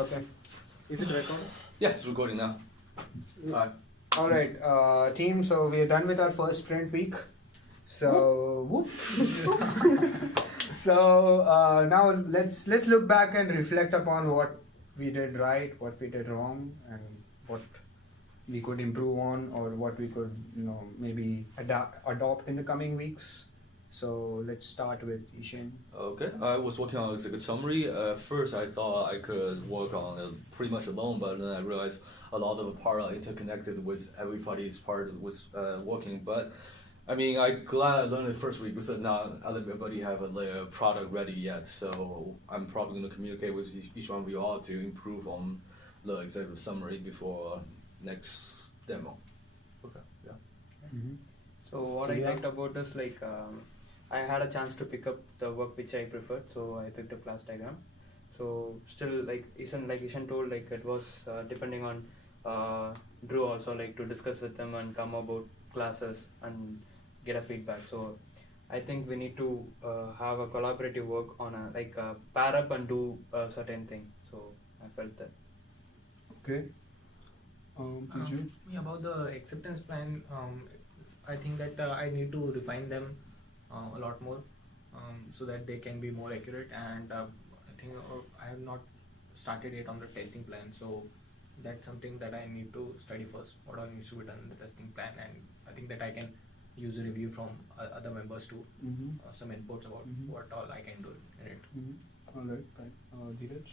Okay. Is it recording? Yeah, it's recording now. Alright. All right, team. So we are done with our first sprint week. So whoop. So now let's look back and reflect upon what we did right, what we did wrong, and what we could improve on, or what we could maybe adopt in the coming weeks. So let's start with Ishan. Okay, I was working on a good summary. First, I thought I could work on it pretty much alone, but then I realized a lot of the part are interconnected with everybody's part was working. But I mean, I'm glad I learned it first week because not everybody have a product ready yet. So I'm probably going to communicate with each one of you all to improve on the executive summary before next demo. Okay, yeah. Mm-hmm. So what I liked about is I had a chance to pick up the work which I preferred, so I picked up class diagram. So still Ishan told, it was depending on Drew also, to discuss with them and come about classes and get a feedback. So I think we need to have a collaborative work on a pair up and do a certain thing. So I felt that. Okay. About the acceptance plan, I think that I need to refine them a lot more so that they can be more accurate, and I think I have not started yet on the testing plan, so that's something that I need to study first, what all needs to be done in the testing plan, and I think that I can use a review from other members too, some inputs about what all I can do in it. All right, fine. Dheeraj?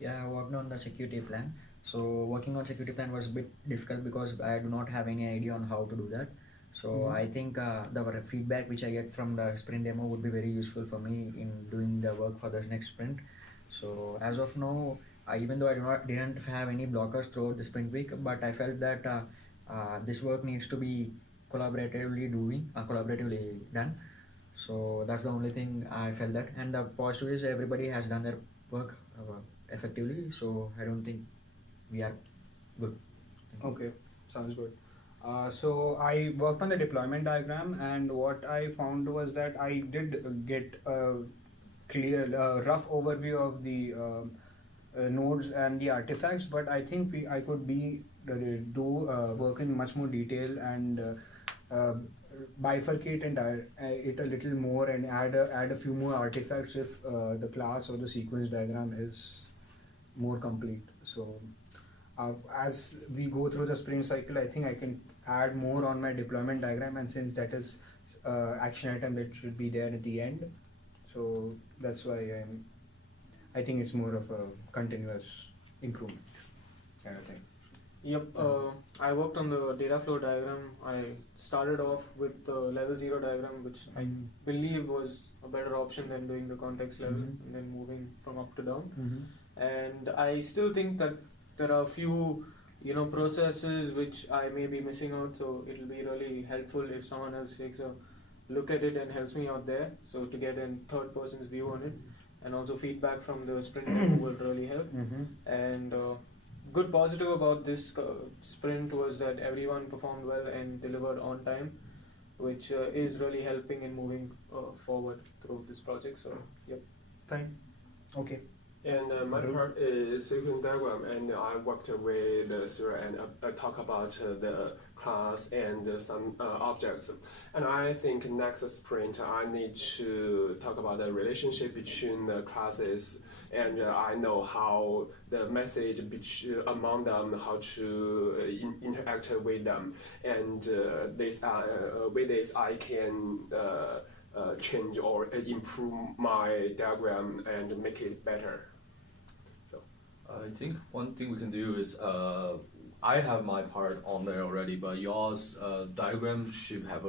Yeah, I worked on the security plan. So working on security plan was a bit difficult because I do not have any idea on how to do that. So I think the feedback which I get from the sprint demo would be very useful for me in doing the work for the next sprint. So as of now, even though I didn't have any blockers throughout the sprint week, but I felt that this work needs to be collaboratively done. So that's the only thing I felt that. And the positive is everybody has done their work effectively. So I don't think we are good. Okay, sounds good. So I worked on the deployment diagram, and what I found was that I did get a clear, rough overview of the nodes and the artifacts, but I think I could do work in much more detail and bifurcate and it a little more and add a few more artifacts if the class or the sequence diagram is more complete. So as we go through the sprint cycle, I think I can add more on my deployment diagram, and since that is action item that should be there at the end, so that's why I think it's more of a continuous improvement kind of thing. Yep, I worked on the data flow diagram. I started off with the level 0 diagram, which I believe was a better option than doing the context level and then moving from up to down. And I still think that there are a few processes which I may be missing out, so it'll be really helpful if someone else takes a look at it and helps me out there, so to get a third person's view on it, and also feedback from the sprint demo will really help. And good positive about this sprint was that everyone performed well and delivered on time, which is really helping in moving forward through this project. So yep. Fine. Okay. And my part is sequence diagram, and I worked with Surya and talk about the class and some objects. And I think next sprint I need to talk about the relationship between the classes, and I know how the message among them, how to interact with them, and with this I can change or improve my diagram and make it better. So I think one thing we can do is I have my part on there already, but y'all's diagram should have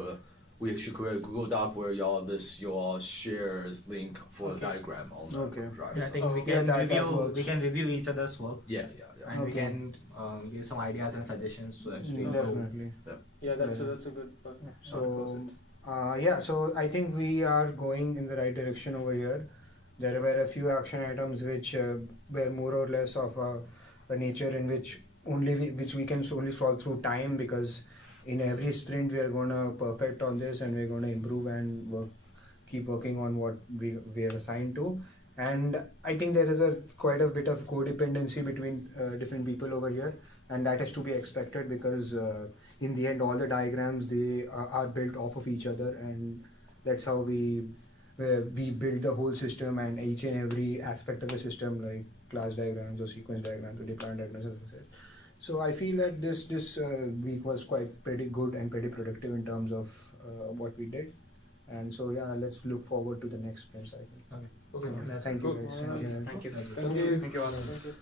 we should create a Google Doc where y'all shares link for the diagram on the drive. Yeah, I think we can review each other's work. Yeah. And we can give some ideas and suggestions so that we Definitely. Yeah, that's a good So so I think we are going in the right direction over here. There were a few action items which were more or less of a nature in which we can only solve through time, because in every sprint we are going to perfect on this and we're going to improve and keep working on what we are assigned to. And I think there is a quite a bit of codependency between different people over here, and that is to be expected because in the end all the diagrams they are built off of each other, and that's how we build the whole system, and each and every aspect of the system like class diagrams or sequence diagrams or deployment diagrams, as I said. So I feel that this week was quite pretty good and pretty productive in terms of what we did. And so yeah, let's look forward to the next sprint cycle. Okay. Thank you Cool. guys. Thank you. Thank you. Thank you all. Thank you.